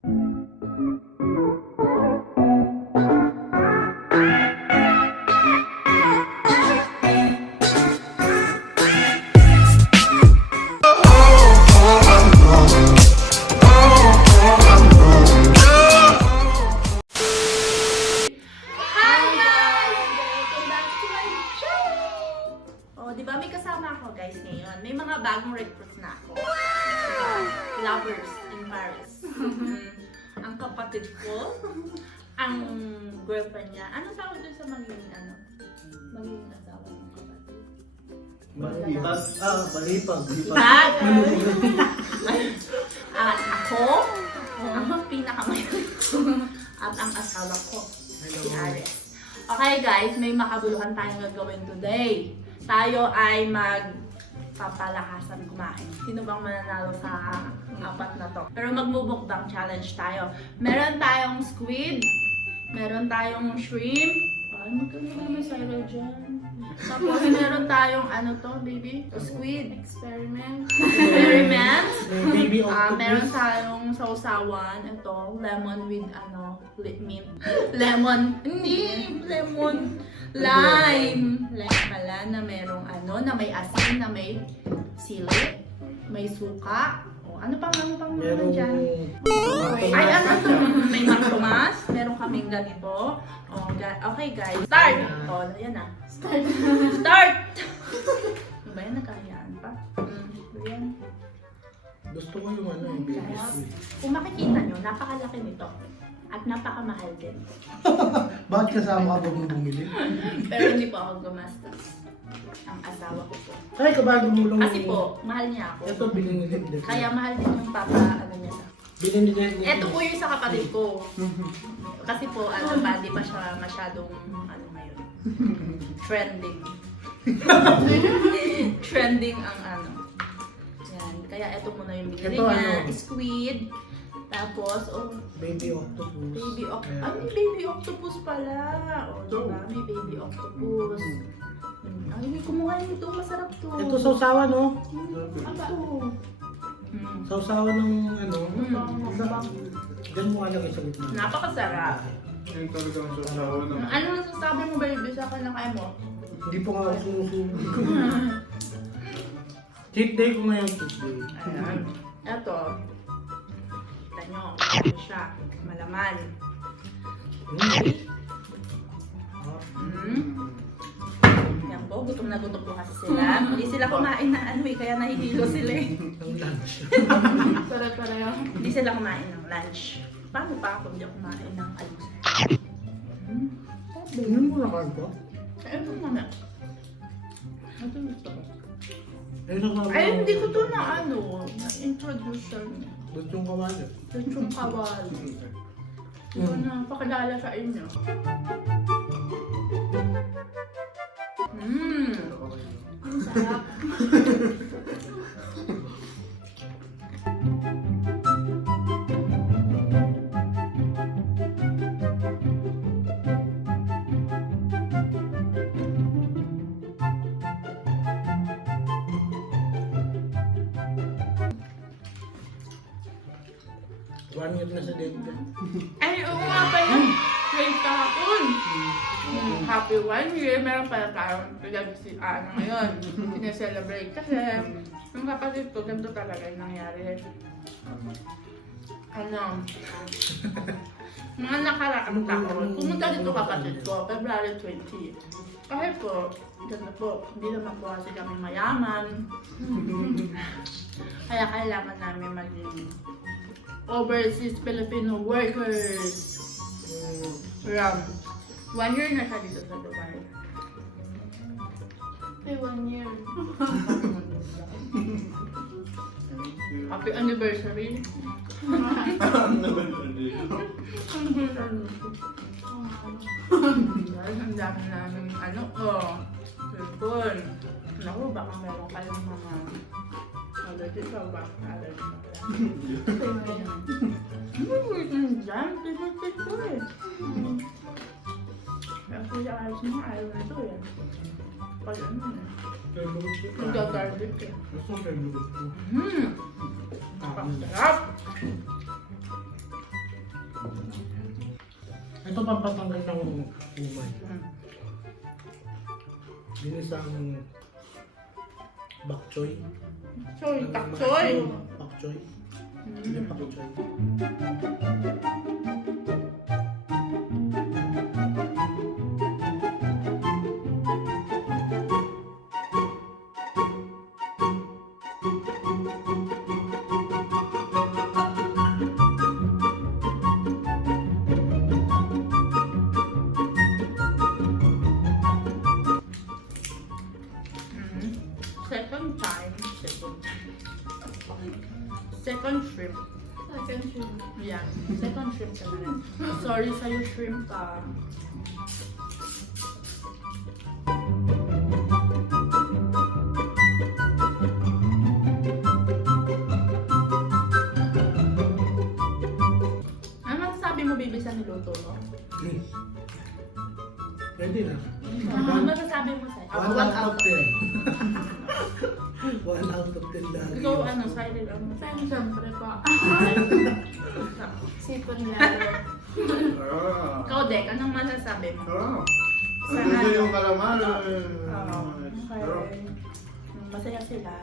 Diba may kasama ako guys ngayon. May mga bagong recruits na ako. Lovers in Paris. Ang kapatid ko, ang girlfriend niya. Anong tawag doon sa magiging magiging asawa ng kapatid? Balipag. Balipag. At ako, ang pinakamayon. At ang asawa ko, si Ares. Okay guys, may makabuluhan tayong gagawin today. Tayo ay magpapalakasan kumain. Sino bang mananalo sa apat na to? Pero magmumukbang challenge tayo. Meron tayong squid, meron tayong shrimp. Ay, magkano naman sayro dyan? Tapos meron tayong baby? Squid. Experiment. Baby octopus. Meron tayong sausawan. Ito, lemon with mint. Lemon. Hindi, lemon. Lime pala na merong na may asin, na may sili, may suka. Ano pang meron dyan? Ay, may mangtumas. Meron kaming ganito. Okay guys, start! Yan na. Start! Ano ba yan? Nagkahiyaan pa? Yan. Gusto ko yung baby squid. Kung makikita nyo, napakalaki nito. At napakamahal din. Bakit kasama ka ba bumili? Pero hindi po ako gumastos. Ang asawa ko po. Ay, kabago mo lang. Kasi po, mahal niya ako. Ito, bininilid. Kaya mahal din yung papa, niya sa. Bininilid. Ito po yung sa kapatid ko. Kasi po, hindi pa siya masyadong, ngayon. Trending. Trending ang Yan. Kaya ito muna yung binili niya. Squid. Tapos, baby octopus. Baby octopus pala. Diba? May baby octopus. Ay, kumuha nito. Masarap to. Ito sausawa, no? Ito. Sausawa ng Diyan mo alagay sa gitna. Napakasarap. Yan talaga ang sasawa ng... Ano masasabi mo, baby, sa akin na kaya mo? Hindi pa nga ako sumusubo. Cheat day ko ngayon, cheat day. Ayan. Ito. Kita nyo. Ito siya. Malaman. Yan po. Gutom na gutom po kasi sila. Hindi sila kumain na kaya nahihilo sila Ang lunch. Pare-pareho. Hindi sila kumain ng lunch. Paano pa ako hindi kumain ng almusal? Ano mo na kanto? Ito naman. Ito gusto ko. Ay, Ay, hindi ko to na-introduce siya niya. Doon yung kawali. Yung kawal. Hindi ko na pakilala sa inyo. Ang sarap. One year na sa date ka. Ay, oo nga pala. Ngayon kahapon. Happy 1 year. Meron pala tayong ngayon. Sineselebrate. Kasi yung kapatid ko, ganito talaga yung nangyari. Mga nakaraan taon. Pumunta dito kapatid ko, February 20. Kasi po, ganda po, hindi naman po kasi kami mayaman. Kaya kailangan namin maging overseas Filipino workers. 1 year na siya dito sa Dubai. Ay, 1 year. Happy anniversary. Ang dami namin cellphone. Naku, baka meron kayong mga allergy ka ba? Allergy na pala. Dyan, tinutit ko eh. Kaya kuya ayos mo, ayaw na ito eh. Pag nag-garlic eh. Gusto ko favorite ko. Napakasarap! Ito pampatanggal ng umay. Ginisang bak choy. Choy, tak choy. Bak choy. Hindi bak choy. Second time. Second shrimp. Second shrimp. Yeah, second shrimp ka na rin. Sorry sa'yo, shrimp ka. Ano masasabi mo, baby, sa niluto mo? Pwede na. Ano masasabi mo sa'yo? 1 out of 10. 1 out of 10 lagi. Ikaw, ano, silent, ano? Siyempre po. Sipon lalo. Ikaw, Dek, anong masasabi mo? Sarap. Sa Ang ganda ano? yung kalaman. Oo. Sarap. Okay. Masaya sila.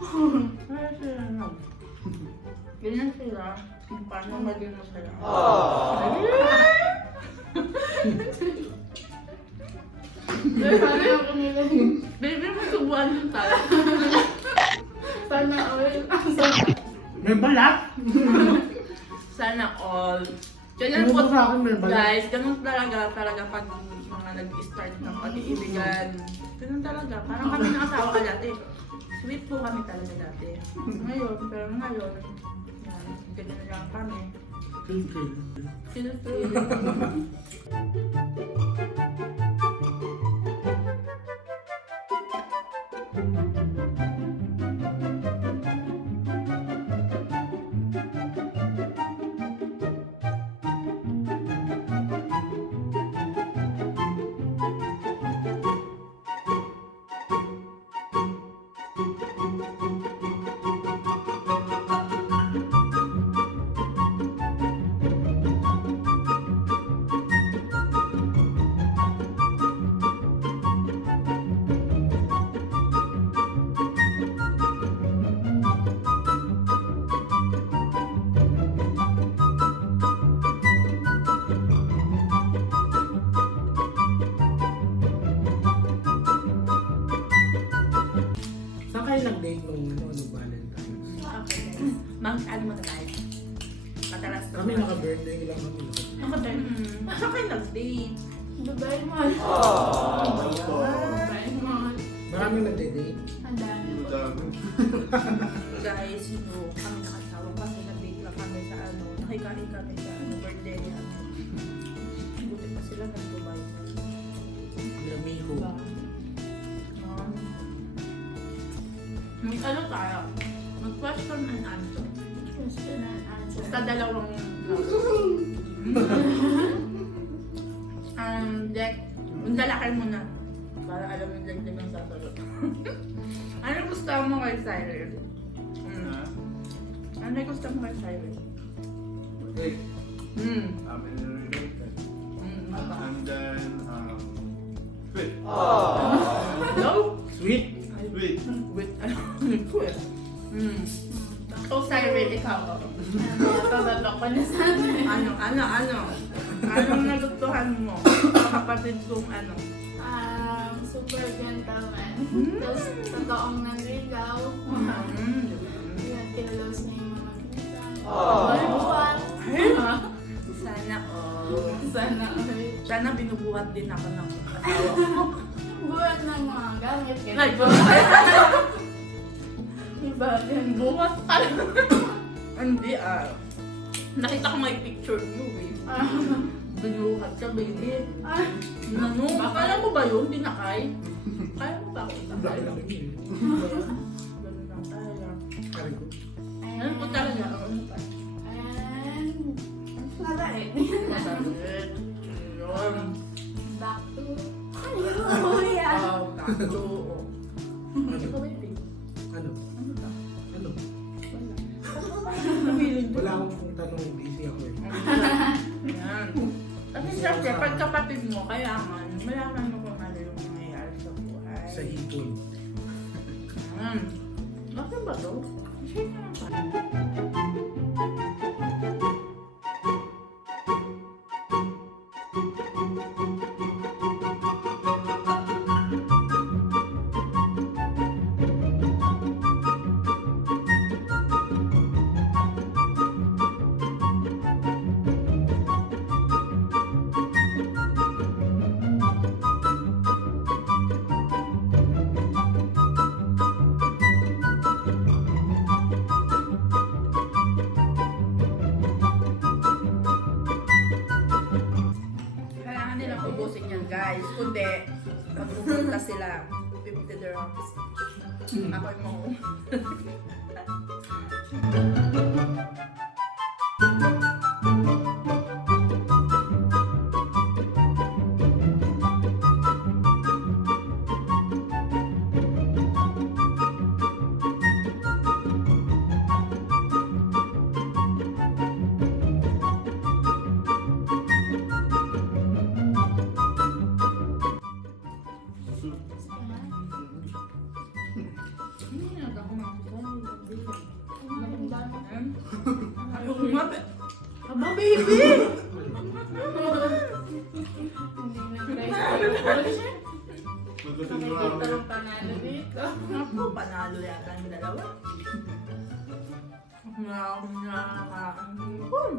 Masaya sila. Ganyan sila. Kung paano maging masaya. Sana yung kanilang. Baby, masubuan mo tayo. Sana all. May balat. Sana all. Ganyan Ano po, ba sa akin may balat? guys, ganun talaga pag mga nag-start ng pag-iibigan. Ganun talaga. Parang kami ng asawa ka dati. Sweet po kami talaga dati. Ngayon, pero ngayon, yan, ganyan lang kami. Kill. Feel-free. Saan kayo nag-date nung Valentine's? Okay. Ano muna tayo? Matalas na. Kami naka-birthday lang kami. Saan kayo nag-date? Dubai Mall. Opo. Dubai Mall. Maraming nag-date. Ang dami. Ang dami. Guys, Sino, kami nakasawa kasi nag-date lang kami sa ano, nakikain kami sa ano, birthday niya. Buti pa sila nag-Dubai. Amigo. Diba? Ano tayo? Mag-question and answer. Question and answer. Sa dalawang Jack, magdalakay mo na. Para alam mo Jack din ang sasagot. Ano gusto mo kay Cyrus? Ano gusto mo kay Cyrus? Hey, Amin. related. Baba. And then, sweet. Hello? Sweet. Sweet. With ano? With. So Cyrus, ikaw. Pababa ko na sana. Anong nagustuhan mo? Kapatid kong ano? Super gentleman. Tapos, totoong nanligaw. Yan, kinalawas niya yung mga pinsan. Buwan. Sana all. Sana all. Sana binubuhat din ako ng asawa ko. Buwan ng mga gamit. Ay, Iba din. buhat talaga. Hindi nakita ko may picture mo eh. Binuhat ka, baby. Ano? Kaya mo ba yun? Dinakay? Kaya mo ba ako Ang itakay? laki eh. Ganun lang tayo. Kari ko. Ano po talaga? Ano pa? And, mabait. Masabit. Yun. Back to, Kuya. Takto. Ikaw, baby. Ano? Ano ba? Ano? Nabiling ko. Wala akong tanong, busy ako eh. Ayan. Kasi syempre, pag kapatid mo, kailangan malaman mo kung ano yung nangyayari sa buhay. Sa hipon. Bakit ba to? Share na lang tayo. Kailangan nilang ubusin yan, guys. Kundi, magpupunta sila. 50 dirhams. Ako yung mo. Ayaw nga, aba baby! Hindi nag-try sa Magutin ko Nakikita kami. ng panalo dito. Ako, panalo yata yung dalawa. Nakakahipon.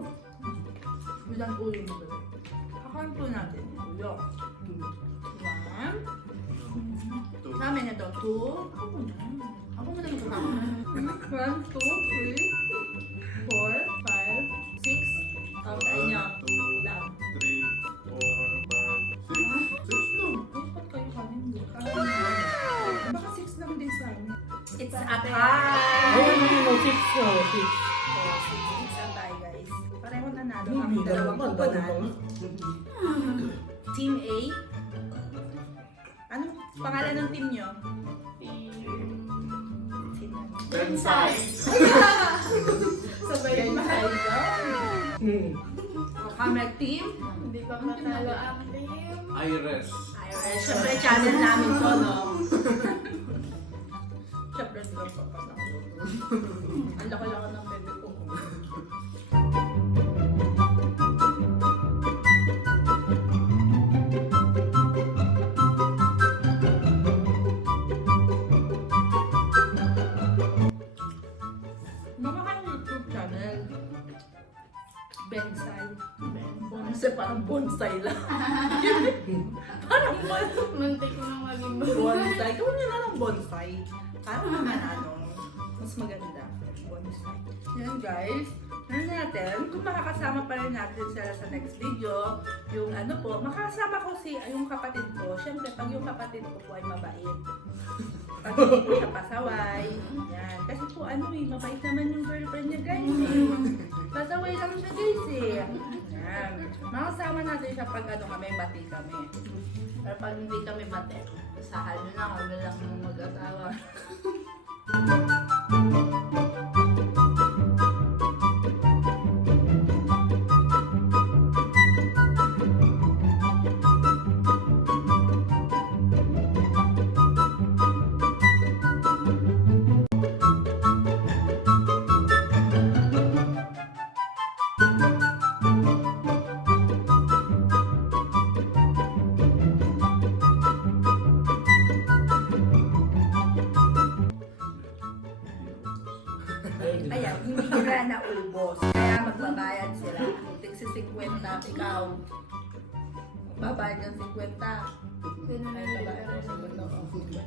Ilang ulo mo ba? Kakanto natin yung ulo. 1. Sa amin ito, 2. Ako muna. Ako muna yung kasama. 1, 2, 3, 4, 5, 6. Ang tayo niya. 1, 2, Lang. 3, 4, 5, 6. 6 lang. Dapat kayo kami. Baka 6 lang din sa amin. It's a Ay, tie! hindi mo, 6 ko. 6. Oh, 6 ang tie, guys. Pareho nanalo Hindi, kami dalawang dalawa, kuponan. Team A. Ano pangalan ng team nyo? Sino? BenCy. Sabay BenCy mahal. Hmm. Camera team. Hindi pa matalo ang team. Iris. Ay, syempre channel namin to, no? Syempre, di ba papasok? Ang laki-laki ng bebe ko. Mama kayong YouTube channel. BenCy. Bonsai, parang bonsai lang. Parang bonsai. Muntik mo nang maging Bonsai. Gawin nyo na ng bonsai. Parang naman mas maganda. Bonsai. Yan guys. Ano natin, kung makakasama pa rin natin sila sa next video, yung ano po, makakasama ko yung kapatid ko. Siyempre, pag yung kapatid ko po ay mabait. Pag hindi po siya pasaway. Yan. Kasi po mabait naman yung girlfriend niya guys Pasaway lang siya guys Yan. Makasama natin siya pag kami, bati kami. Pero pag hindi kami bati, usahan nyo na kami lang ng mag-asawa. Ayan, hindi nila naubos. Kaya magbabayad sila. Tigsi 50, ikaw. Magbabayad ng 50. Ay, babayad ng 50.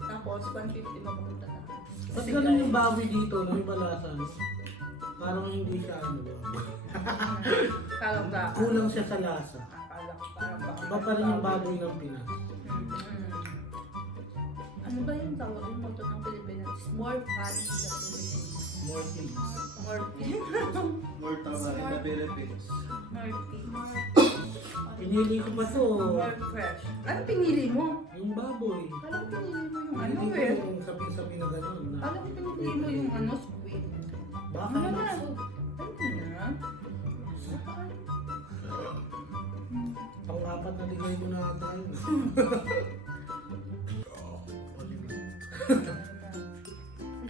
Tapos, 150 mapupunta na. Ba't ganun yung baboy dito, no? Yung malasa, no? Parang hindi siya ano. Kalang ka. Kulang siya sa lasa. Parang baka. Iba pa rin yung baboy ng Pinas. Ano ba yung tawag yung motto ng Pilipinas? More fun in the Philippines. More things. More More tama in the Philippines. More things. Pinili ko pa to. More fresh. Ano pinili mo? Yung baboy. Alam mo pinili mo yung ano Pinili eh. ko yung sabi-sabi na gano'n. Na, Alam mo pinili mo yung ano squid. baka Ano na. na? Ano na? Tinay ko na tayo.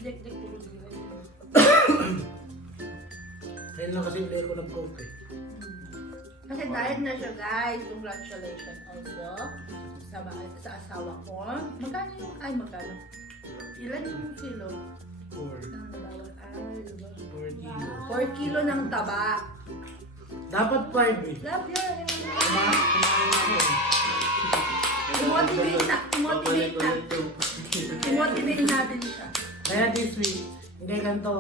Dik-dik ko. Kaya lang kasi hindi ko nag-coke eh. Kasi diet na siya, guys. Congratulations also sa asawa ko. Magkano yung, ay magkano? Ilan yung kilo? 4 Ng bawat diba? kilo. 4 kilo ng taba. Dapat 5 eh. Love yun. Kumain ako eh. I-motivate natin siya. Kaya this week, hindi ganito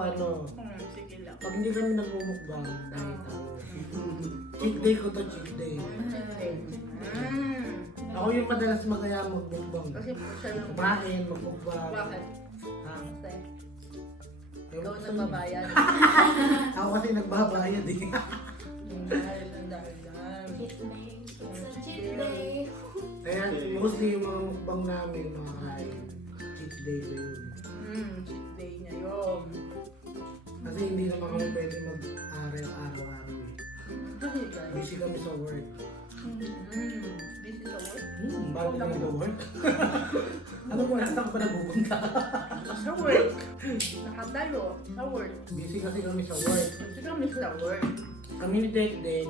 Sige lang. pag hindi kami nagmumukbang, diet ako. Cheat day ko to, cheat day. Ako yung madalas magaya magmukbang. Kasi po siya yung... Kumain, magmukbang. Bakit? Ha? Kasi Ewan ikaw ko sa'yo. nagbabayad. Ako kasi nagbabayad eh. Dahil dyan. Cheat day. It's a cheat day. Kaya mostly yung mga mukbang namin, mga kain, cheat day ko yun. Cheat day niya yun. Kasi hindi naman kami pwede mag-araw-araw eh. Kasi guys. Busy kami sa work. Busy sa work? Bakit kami sa work? Ano mo, nasa ka ba napupunta? Sa work. Nakatayo. Sa work. Busy kasi kami sa work. Kasi kami sa work. Kami ni Dek-Dek,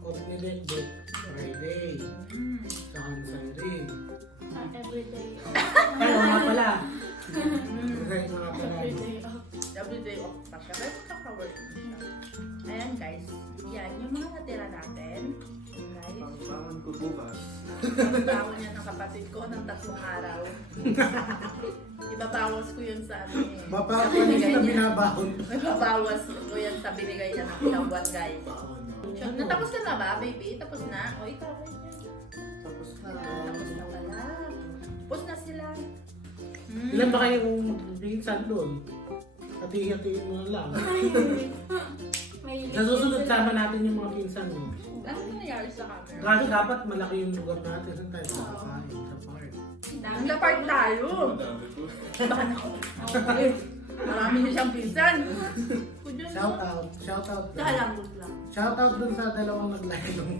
off ni Dek-Dek, Friday, sa Kansay rin. Everyday. Ay, oo nga pala. Ay, oo nga pala. Everyday off. Everyday off pa siya. Pero sa work siya. Ayan guys. Yan yung mga natira natin. Guys. Pangpangan ko bukas. Ibabawan niya ng kapatid ko ng 3 araw. Ibabawas ko yun sa ano eh. Mapapanis na binabahon. Ibabawas ko yan sa binigay niya ng ilang buwan guys. Natapos ka na ba, baby? Tapos na? O, itapos niya. Tapos Tapos na pala. Tapos na sila. Ilan ba kayong pinsan doon? Hati-hatiin mo na lang. May Sa susunod sama natin yung mga pinsan mo. Ano nangyayari sa camera? Kaso dapat malaki yung lugar natin. Saan tayo makakain? Sa park. Ang part tayo. dami ko. Baka ako. Marami na siyang pinsan. Shout out. Shout out. Kalambot lang. Shout out dun sa dalawang nag-like ng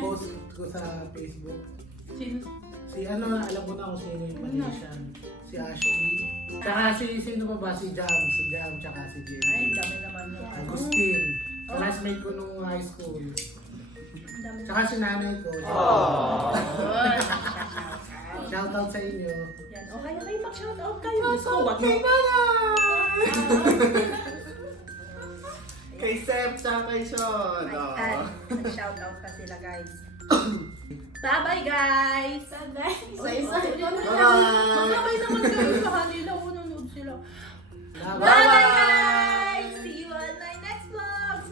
post ko sa Facebook. Sino? Si ano, alam ko na kung sino yung Malaysian. Si Ashley. Tsaka sino pa ba? Si Jam. Si Jam, tsaka si Jim. Ay, ang dami naman yung ano. Agustin. Classmate ko nung high school. Ang dami Tsaka si nanay ko. naman. Shout out sa inyo. Yan. O kaya kayo mag-shoutout kayo. So, wag mo. Kay Sep, tsaka kay Sean. Ayan. Nag-shoutout pa sila guys. Bye-bye guys! Saday. Say bye! Bye-bye! Magbabay naman kayo sa kanila. O, nanonood sila. Bye-bye. Bye-bye guys! See you on my next vlog!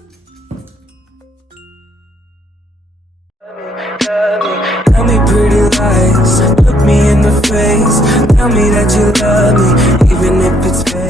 Tell me pretty lies, look me in the face. Tell me that you love me, even if it's fake.